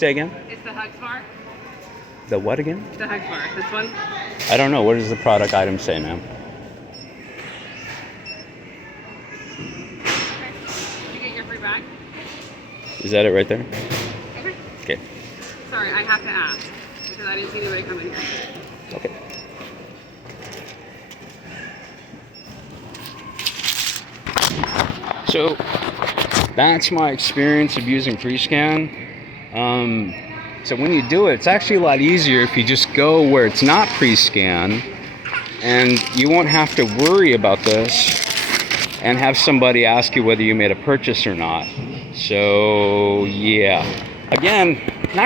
Say again? It's the Hugs bar. The what again? The Hugs bar. This one. I don't know. What does the product item say, ma'am? Okay. Did you get your free bag? Is that it right there? Okay. Okay. Sorry, I have to ask because I didn't see anybody come in here. Okay. So that's my experience of using pre-scan. So when you do it, it's actually a lot easier if you just go where it's not pre-scan, and you won't have to worry about this and have somebody ask you whether you made a purchase or not. So yeah, again, not